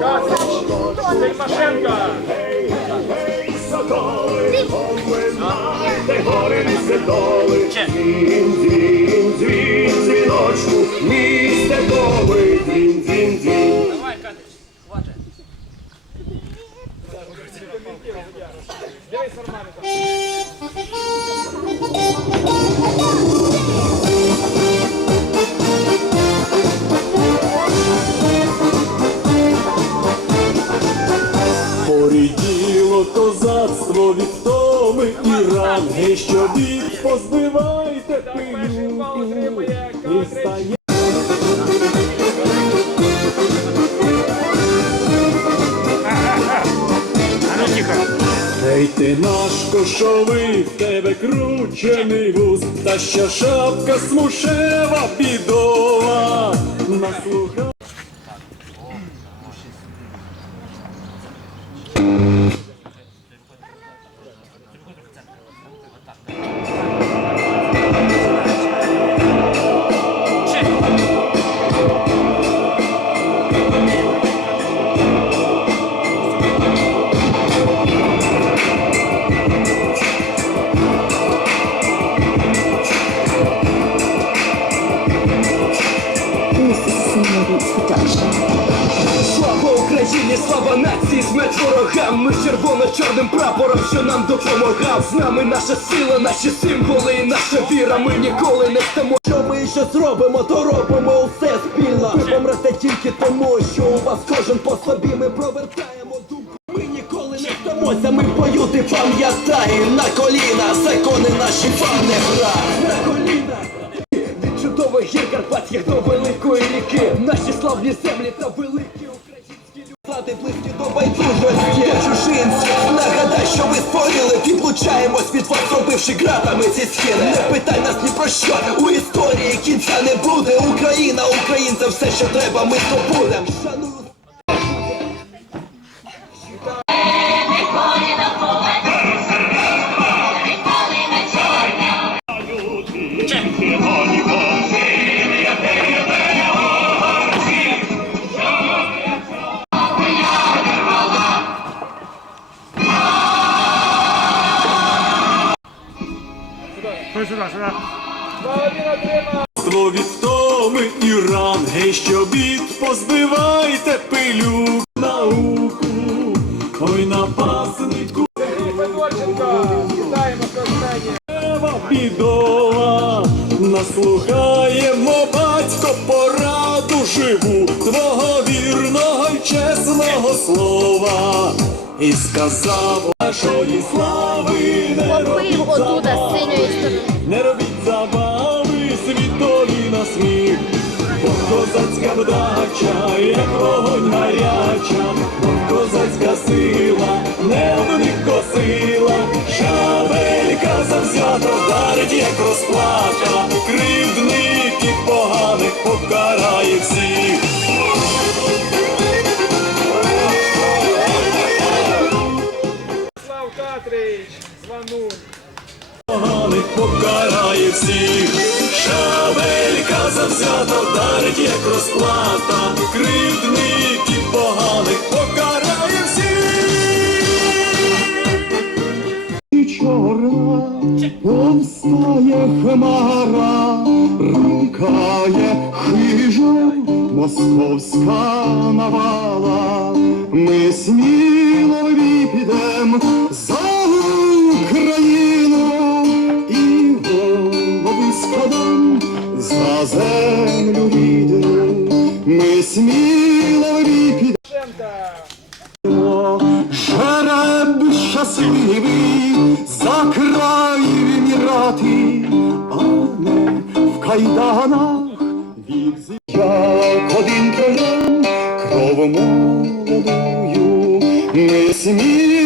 Тимошенко. гори, дзвін, дзвін, втоми і ранги, що від позбивайте отримує І стає Ей ти наш кошовий, в тебе кручений вуз, та ще шапка смушева бідова. Наслуха Україні, слава нації, смерть ворогам. Ми червоно-чорним прапором, що нам допомагав. З нами наша сила, наші символи і наша віра. Ми ніколи не стамо. Що ми ще зробимо, то робимо усе спільно. Ви помрете тільки тому, що у вас кожен по собі. Ми провертаємо думку. Ми ніколи не здамося, ми в бою ти пам'ятай на коліна, закони наші вам не гра. На коліна. Від чудових гір Карпатських до великої ріки Наші славні землі та великі байдужості чужинці. Нагадай, що ви створили Відлучаємось від вас, зробивши ґратами ці стіни. Не питай нас ні про що. У історії кінця не буде. Україна, українцям все, що треба, ми здобудем Володін отримав. Ство від втоми і ранги, що бід позбивайте пилюк науку. Ой, напаснику Сергій Федорченко. Вітаємо в сцені. Ева бідова, наслухаємо батько пораду живу, твого вірного й чесного слова. І сказав нашої слави не Попив вдача, як вогонь гаряча, козацька сила, не косила, шабелька завзято вдарить, як розплата, кривдників поганих покарає всіх. Слав Катрич. Званун. Поганих покарає всіх, шабелька завзято вдарить, як розплата, кривдників поганих покарає всіх. І чорна повстає хмара, рикає хижа московська навала. Ми сміло підем сміло підемо. Жереб щасливий за край вимірати, а не в кайданах від як один троян кров молодою, не сміло